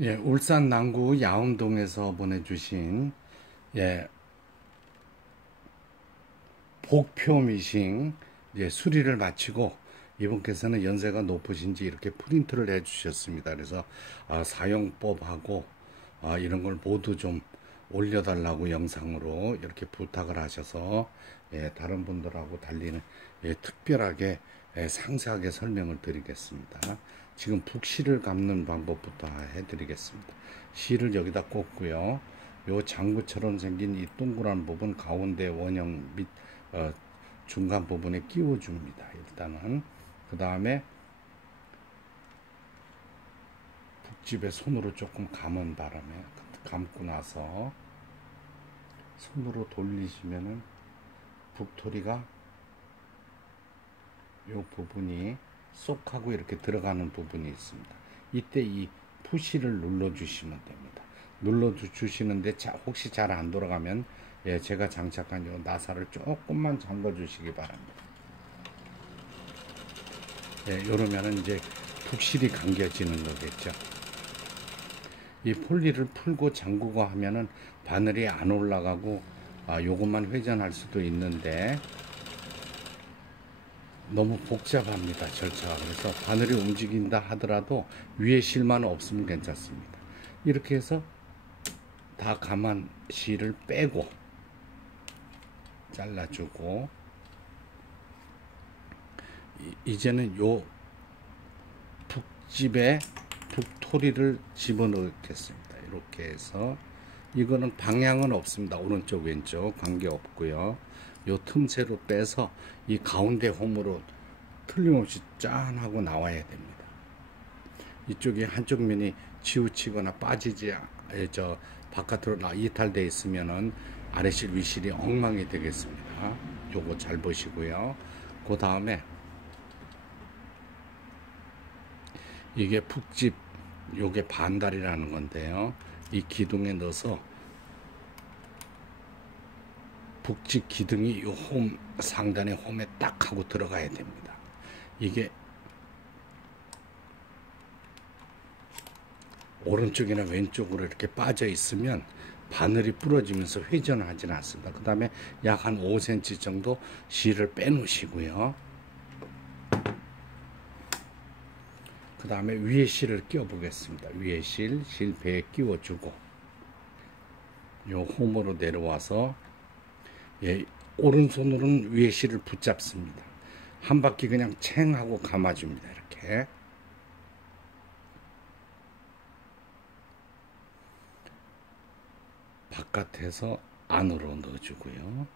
예, 울산 남구 야음동에서 보내주신 예, 복표 미싱 수리를 마치고 이분께서는 연세가 높으신지 이렇게 프린트를 해주셨습니다. 그래서 사용법하고 이런 걸 모두 좀 올려달라고 영상으로 이렇게 부탁을 하셔서 다른 분들하고 달리는 특별하게 상세하게 설명을 드리겠습니다. 지금 북실을 감는 방법부터 해드리겠습니다. 실을 여기다 꽂고요. 요 장구처럼 생긴 이 동그란 부분 가운데 원형 및 어, 중간 부분에 끼워줍니다. 일단은 그 다음에 북집에 손으로 조금 감은 바람에 감고 나서 손으로 돌리시면은 북토리가 요 부분이 쏙 하고 이렇게 들어가는 부분이 있습니다. 이때 이 푸시를 눌러 주시면 됩니다. 눌러 주시는데 혹시 잘 안 돌아가면 제가 장착한 요 나사를 조금만 잠궈 주시기 바랍니다. 이러면은 이제 북실이 감겨지는 거겠죠. 이 폴리를 풀고 잠그고 하면은 바늘이 안 올라가고 요것만 회전할 수도 있는데 너무 복잡합니다, 절차가. 그래서 바늘이 움직인다 하더라도 위에 실만 없으면 괜찮습니다. 이렇게 해서 다 감한 실을 빼고 잘라주고, 이제는 요 북집에 북토리를 집어넣겠습니다. 이렇게 해서 이거는 방향은 없습니다. 오른쪽 왼쪽 관계 없고요. 요 틈새로 빼서 이 가운데 홈으로 틀림없이 짠 하고 나와야 됩니다. 이쪽에 한쪽 면이 치우치거나 빠지지 바깥으로 이탈되어 있으면은 아래실 위실이 엉망이 되겠습니다. 요거 잘 보시고요. 그 다음에 이게 북집, 요게 반달이라는 건데요. 이 기둥에 넣어서 북집 기둥이 요 홈 상단의 홈에 딱 하고 들어가야 됩니다. 이게 오른쪽이나 왼쪽으로 이렇게 빠져 있으면 바늘이 부러지면서 회전을 하지는 않습니다. 그 다음에 약 한 5cm 정도 실을 빼놓으시고요. 그 다음에 위에 실을 끼워 보겠습니다. 위에 실 배에 끼워주고 요 홈으로 내려와서 오른손으로는 위에 실을 붙잡습니다. 한 바퀴 그냥 챙 하고 감아줍니다. 이렇게 바깥에서 안으로 넣어주고요.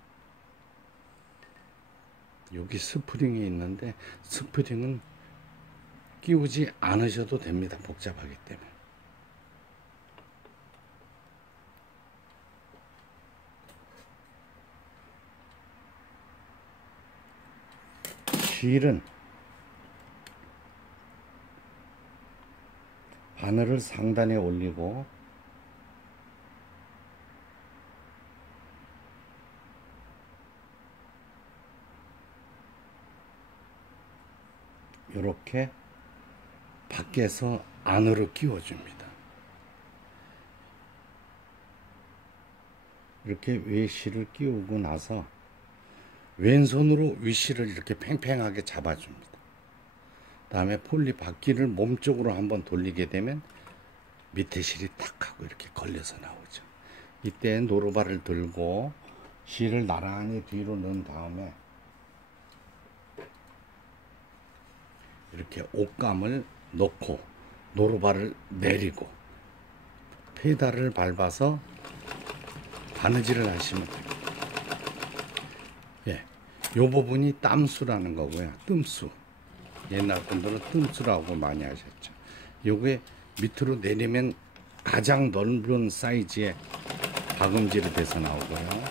여기 스프링이 있는데 스프링은 끼우지 않으셔도 됩니다. 복잡하기 때문에. 실은 바늘을 상단에 올리고 이렇게 밖에서 안으로 끼워줍니다. 이렇게 위실을 끼우고 나서 왼손으로 위실을 이렇게 팽팽하게 잡아줍니다. 다음에 폴리 바퀴를 몸쪽으로 한번 돌리게 되면 밑에 실이 탁 하고 이렇게 걸려서 나오죠. 이때 노루발을 들고 실을 나란히 뒤로 넣은 다음에 이렇게 옷감을 넣고 노루발을 내리고 페달을 밟아서 바느질을 하시면 됩니다. 요 부분이 땀수라는 거고요. 뜸수. 옛날 분들은 뜸수라고 많이 하셨죠. 요게 밑으로 내리면 가장 넓은 사이즈의 박음질이 돼서 나오고요.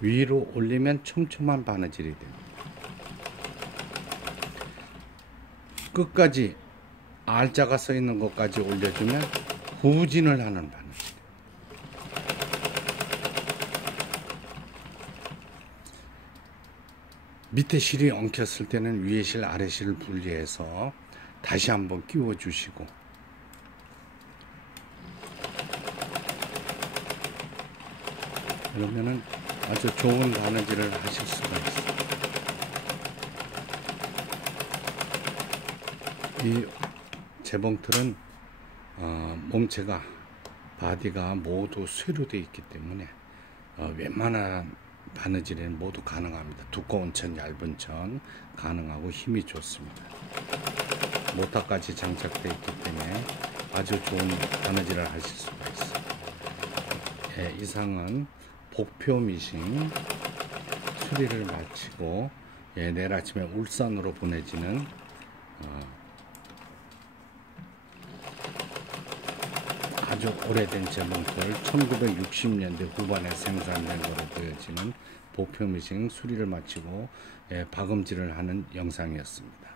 위로 올리면 촘촘한 바느질이 됩니다. 끝까지 R자가 써 있는 것까지 올려주면 후진을 하는 바느질. 밑에 실이 엉켰을 때는 위에 실 아래 실을 분리해서 다시 한번 끼워 주시고 그러면은 아주 좋은 바느질을 하실 수가 있어요. 이 재봉틀은 몸체가 바디가 모두 쇠로 되어 있기 때문에 웬만한 바느질에는 모두 가능합니다. 두꺼운 천, 얇은 천 가능하고 힘이 좋습니다. 모터까지 장착되어 있기 때문에 아주 좋은 바느질을 하실 수가 있어요. 예, 이상은 복표 미싱 수리를 마치고 내일 아침에 울산으로 보내지는 아주 오래된 재봉틀 1960년대 후반에 생산된 것으로 보여지는 복표 미싱 수리를 마치고 박음질을 하는 영상이었습니다.